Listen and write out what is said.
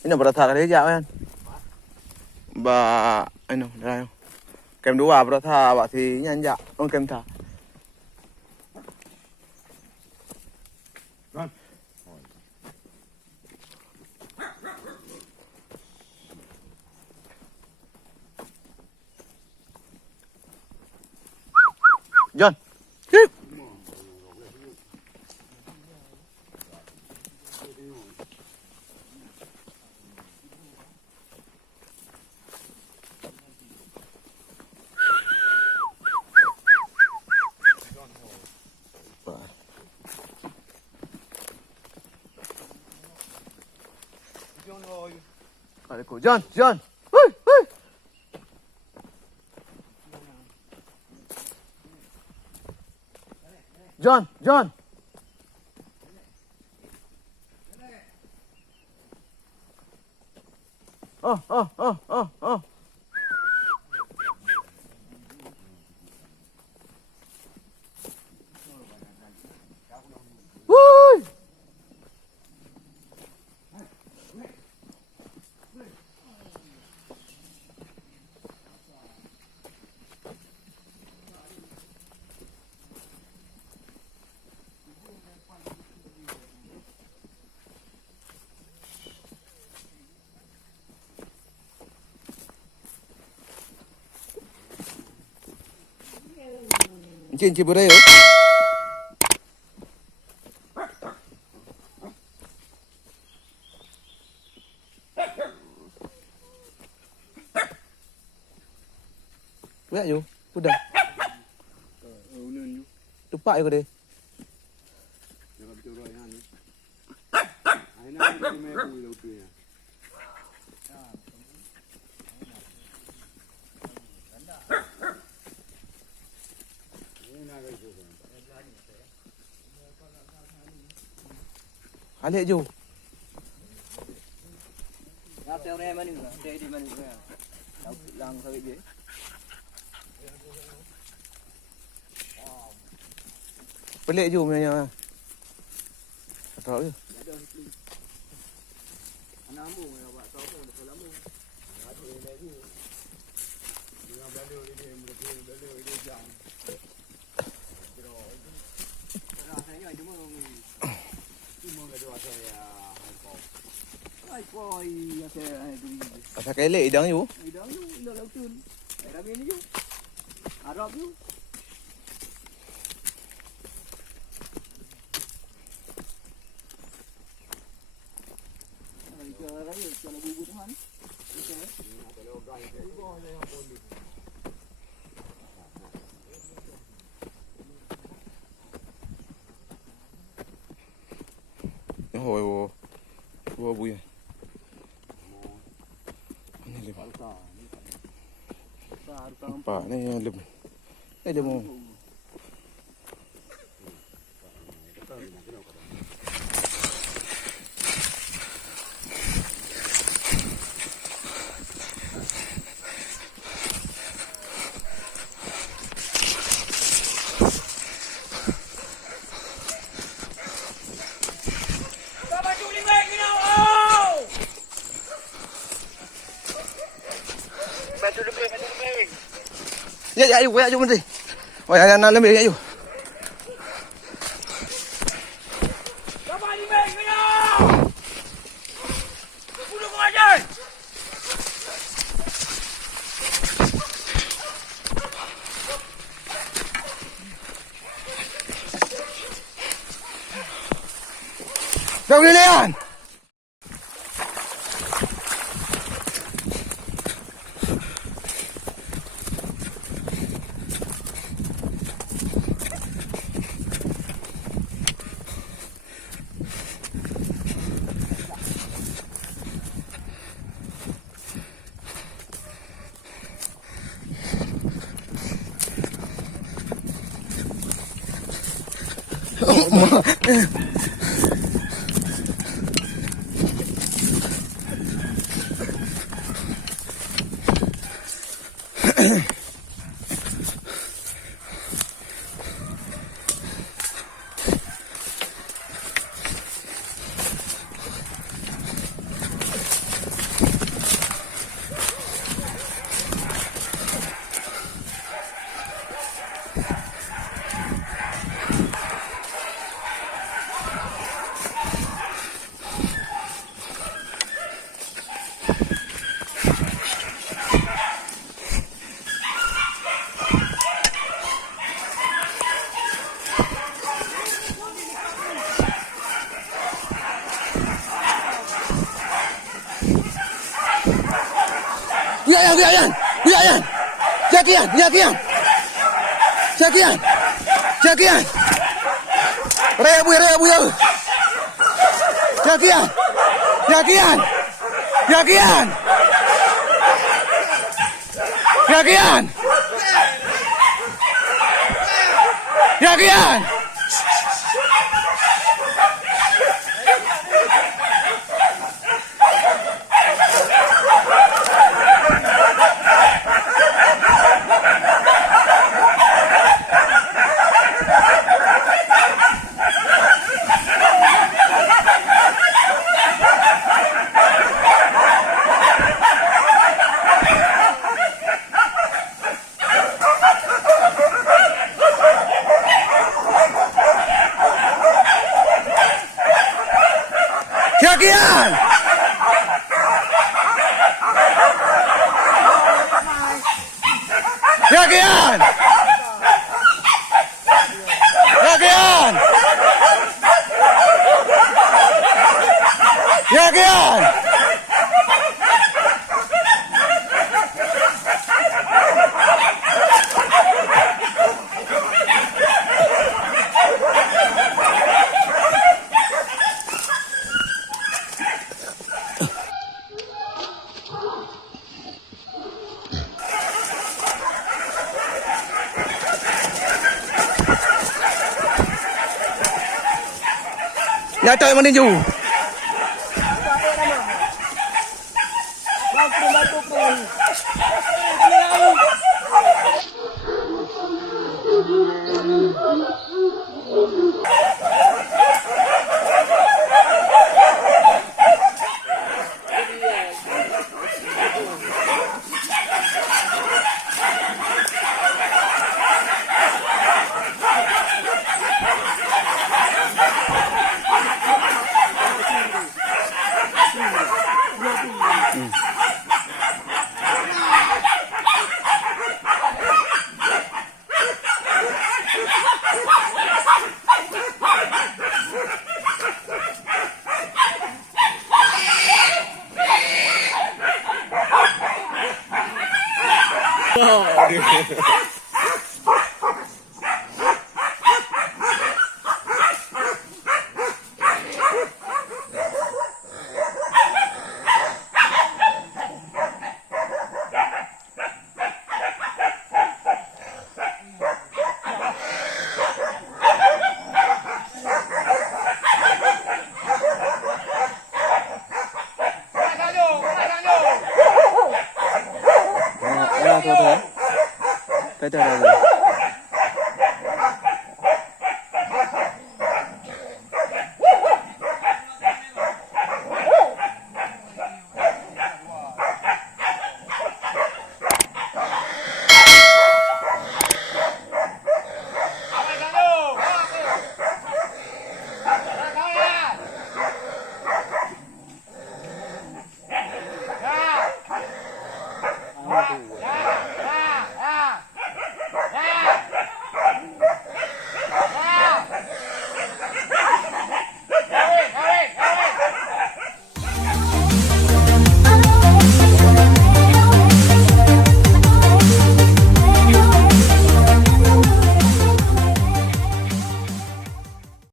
Ini berata kali aja kan. Ba ano dah. Kem dua berata ba thì nhanh dạ. Ông kem thả. John. John, John. Hui, hui. John, John. Oh. Hui. Trên bữa đây rồi. Vậy chú, udah. Lupa ya deh. Alik ju. Ya teo re mana ni? Teo di mana ni? Tahu lang sawit je. Pelik ju punya. Tahu je. Anak ambu awak tahu pun dah lama. Ada lagi. Dia balik dia jam. Rasanya cuma Pasal kelek hidang ju. Hidang ju, hidang lautun. Dah ni ju. Arab ju. Kalau bubur Tuhan. Okey. Kalau orang itu yang boleh. Hồi vua bùi apa ini lem lem ya ayo ayo mesti. Oh ya nak lebih ayo. Dapat di beg ni. Kudu mengajar. Kau ni lian. Wiayan. Jakian. Rebu ya. Jakian. Jakian. Ya trời mà đi dù. Thôi.